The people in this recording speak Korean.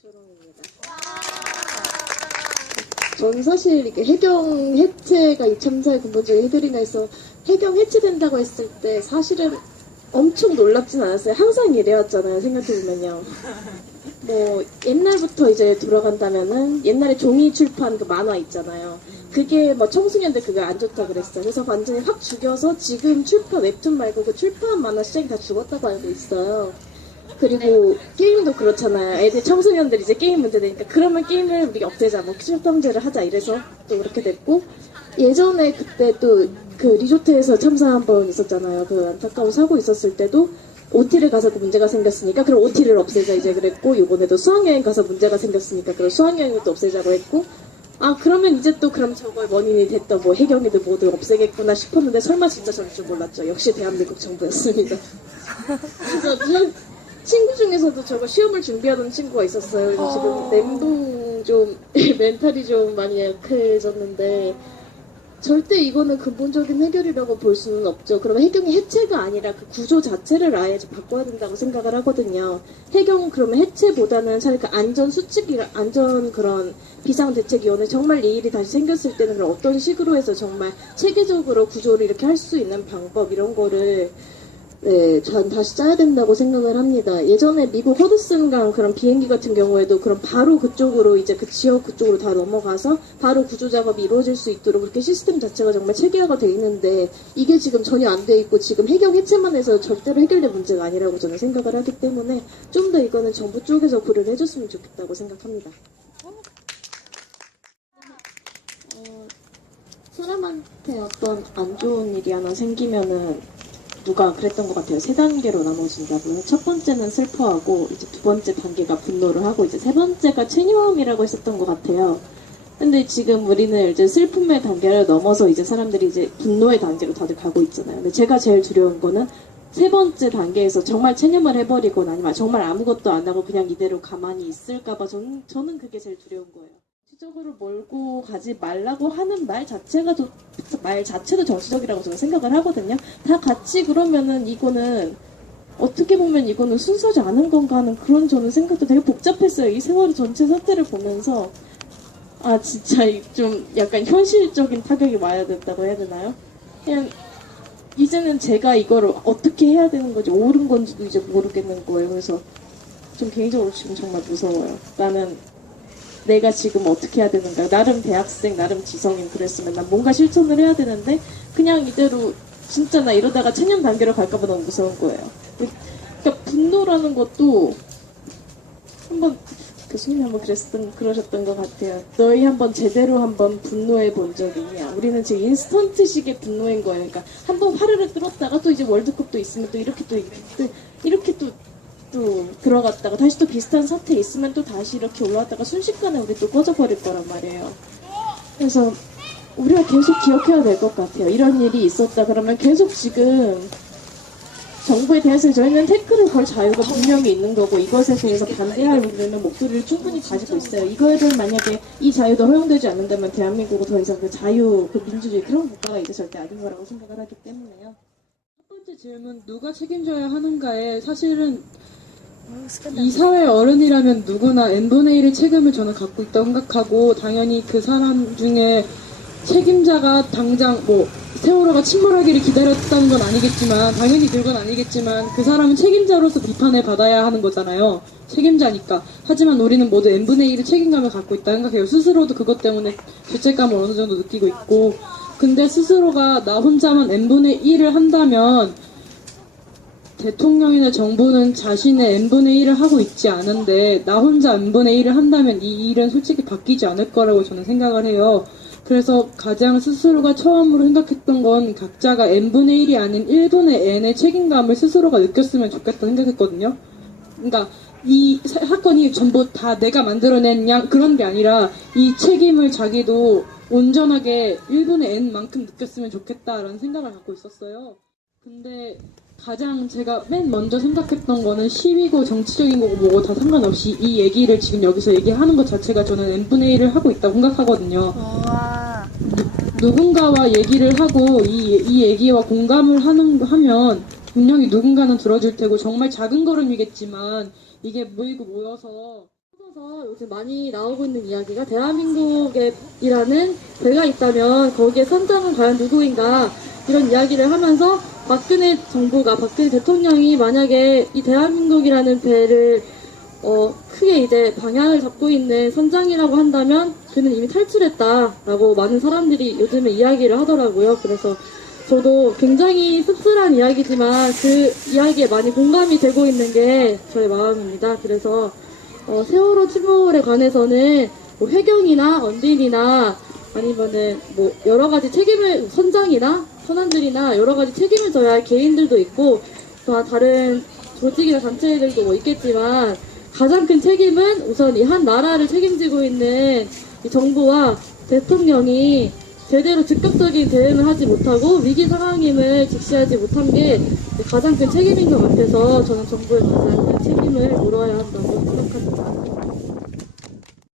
조롱입니다. 저는 사실 이게 해경 해체가 이 참사의 근본적인 해결이나 해서 해경 해체된다고 했을 때 사실은 엄청 놀랍진 않았어요. 항상 이래왔잖아요. 생각해보면요. 뭐 옛날부터 이제 돌아간다면은 옛날에 종이 출판 그 만화 있잖아요. 그게 뭐 청소년들 그거 안 좋다 그랬어요. 그래서 완전히 확 죽여서 지금 출판 웹툰 말고 그 출판 만화 시장이 다 죽었다고 알고 있어요. 그리고 게임도 그렇잖아요. 애들 청소년들이 이제 게임 문제 되니까 그러면 게임을 우리가 없애자, 뭐 출판제를 하자 이래서 또 그렇게 됐고, 예전에 그때 또 그 리조트에서 참사 한 번 있었잖아요. 그 안타까운 사고 있었을 때도 OT를 가서 그 문제가 생겼으니까 그럼 OT를 없애자 이제 그랬고, 이번에도 수학여행 가서 문제가 생겼으니까 그럼 수학여행을 또 없애자고 했고, 아 그러면 이제 또 그럼 저걸 원인이 됐던 뭐 해경이들 모두 없애겠구나 싶었는데 설마 진짜 저럴 줄 몰랐죠. 역시 대한민국 정부였습니다. 그래서 전 친구 중에서도 저거 시험을 준비하던 친구가 있었어요. 그래서 지금 멘붕 좀 멘탈이 좀 많이 약해졌는데, 절대 이거는 근본적인 해결이라고 볼 수는 없죠. 그러면 해경이 해체가 아니라 그 구조 자체를 아예 바꿔야 된다고 생각을 하거든요. 해경은 그러면 해체보다는 차라리 그 안전 수칙이랑 안전 그런 비상대책위원회 정말 이 일이 다시 생겼을 때는 그럼 어떤 식으로 해서 정말 체계적으로 구조를 이렇게 할 수 있는 방법 이런 거를 전 다시 짜야 된다고 생각을 합니다. 예전에 미국 허드슨강 그런 비행기 같은 경우에도 그럼 바로 그쪽으로 이제 그 지역 그쪽으로 다 넘어가서 바로 구조 작업이 이루어질 수 있도록 그렇게 시스템 자체가 정말 체계화가 돼 있는데, 이게 지금 전혀 안 돼 있고 지금 해경 해체만 해서 절대로 해결될 문제가 아니라고 저는 생각을 하기 때문에 좀 더 이거는 정부 쪽에서 고려를 해줬으면 좋겠다고 생각합니다. 사람한테 어떤 안 좋은 일이 하나 생기면은 누가 그랬던 것 같아요. 세 단계로 나눠진다고요. 첫 번째는 슬퍼하고, 이제 두 번째 단계가 분노를 하고, 이제 세 번째가 체념이라고 했었던 것 같아요. 근데 지금 우리는 이제 슬픔의 단계를 넘어서 이제 사람들이 이제 분노의 단계로 다들 가고 있잖아요. 근데 제가 제일 두려운 거는 세 번째 단계에서 정말 체념을 해버리거나 아니면 정말 아무것도 안 하고 그냥 이대로 가만히 있을까봐 저는 그게 제일 두려운 거예요. 정치적으로 몰고 가지 말라고 하는 말 자체도 정치적이라고 저는 생각을 하거든요. 다 같이 그러면은 이거는 어떻게 보면 이거는 순수하지 않은 건가 하는 그런 저는 생각도 되게 복잡했어요. 이 세월이 전체 사태를 보면서 아 진짜 좀 약간 현실적인 타격이 와야 된다고 해야 되나요? 그냥 이제는 제가 이거를 어떻게 해야 되는 건지 옳은 건지도 이제 모르겠는 거예요. 그래서 좀 개인적으로 지금 정말 무서워요. 나는 내가 지금 어떻게 해야 되는가. 나름 대학생, 나름 지성인 그랬으면 난 뭔가 실천을 해야 되는데 그냥 이대로 진짜 나 이러다가 체념 단계로 갈까봐 너무 무서운 거예요. 그러니까 분노라는 것도 한번 교수님이 한번 그러셨던 것 같아요. 너희 한번 제대로 한번 분노해 본 적 있냐. 우리는 지금 인스턴트식의 분노인 거예요. 그러니까 한번 화를 끌었다가 또 이제 월드컵도 있으면 또 이렇게 또 들어갔다가 다시 또 비슷한 사태 있으면 또 다시 이렇게 올라왔다가 순식간에 우리 또 꺼져버릴 거란 말이에요. 그래서 우리가 계속 기억해야 될 것 같아요. 이런 일이 있었다 그러면 계속 지금 정부에 대해서 저희는 태클을 걸 자유가 분명히 있는 거고, 이것에 대해서 반대할 우리는 목소리를 충분히 가지고 있어요. 이거를 만약에 이 자유도 허용되지 않는다면 대한민국은 더 이상 그 자유, 그 민주주의 그런 국가가 이제 절대 아닌 거라고 생각을 하기 때문에요. 첫 번째 질문, 누가 책임져야 하는가에 사실은 이 사회 어른이라면 누구나 n분의 1의 책임을 저는 갖고 있다고 생각하고, 당연히 그 사람 중에 책임자가 당장 뭐 세월호가 침몰하기를 기다렸다는 건 아니겠지만, 당연히 그건 아니겠지만 그 사람은 책임자로서 비판을 받아야 하는 거잖아요. 책임자니까. 하지만 우리는 모두 n분의 1의 책임감을 갖고 있다 생각해요. 스스로도 그것 때문에 죄책감을 어느 정도 느끼고 있고, 근데 스스로가 나 혼자만 n분의 1을 한다면 대통령이나 정부는 자신의 n분의 1을 하고 있지 않은데 나 혼자 n분의 1을 한다면 이 일은 솔직히 바뀌지 않을 거라고 저는 생각을 해요. 그래서 가장 스스로가 처음으로 생각했던 건 각자가 n분의 1이 아닌 1분의 n의 책임감을 스스로가 느꼈으면 좋겠다 생각했거든요. 그러니까 이 사건이 전부 다 내가 만들어낸 그런 게 아니라 이 책임을 자기도 온전하게 1분의 n만큼 느꼈으면 좋겠다라는 생각을 갖고 있었어요. 근데 가장 제가 맨 먼저 생각했던 거는 시위고 정치적인 거고 뭐고 다 상관없이 이 얘기를 지금 여기서 얘기하는 것 자체가 저는 n분의 1을 하고 있다고 생각하거든요. 누군가와 얘기를 하고 이 얘기와 공감을 하면 분명히 누군가는 들어줄 테고, 정말 작은 걸음이겠지만 이게 모이고 모여서 넘어서 요즘 많이 나오고 있는 이야기가 대한민국이라는 배가 있다면 거기에 선장은 과연 누구인가 이런 이야기를 하면서 박근혜 정부가 박근혜 대통령이 만약에 이 대한민국이라는 배를 크게 이제 방향을 잡고 있는 선장이라고 한다면 그는 이미 탈출했다라고 많은 사람들이 요즘에 이야기를 하더라고요. 그래서 저도 굉장히 씁쓸한 이야기지만 그 이야기에 많이 공감이 되고 있는 게 저의 마음입니다. 그래서 세월호 침몰에 관해서는 뭐 해경이나 언딘이나 아니면은 뭐 여러 가지 책임을 선장이나 선원들이나 여러 가지 책임을 져야 할 개인들도 있고 또 다른 조직이나 단체들도 뭐 있겠지만 가장 큰 책임은 우선 이 한 나라를 책임지고 있는 이 정부와 대통령이 제대로 즉각적인 대응을 하지 못하고 위기 상황임을 직시하지 못한 게 가장 큰 책임인 것 같아서 저는 정부에 가장 큰 책임을 물어야 한다고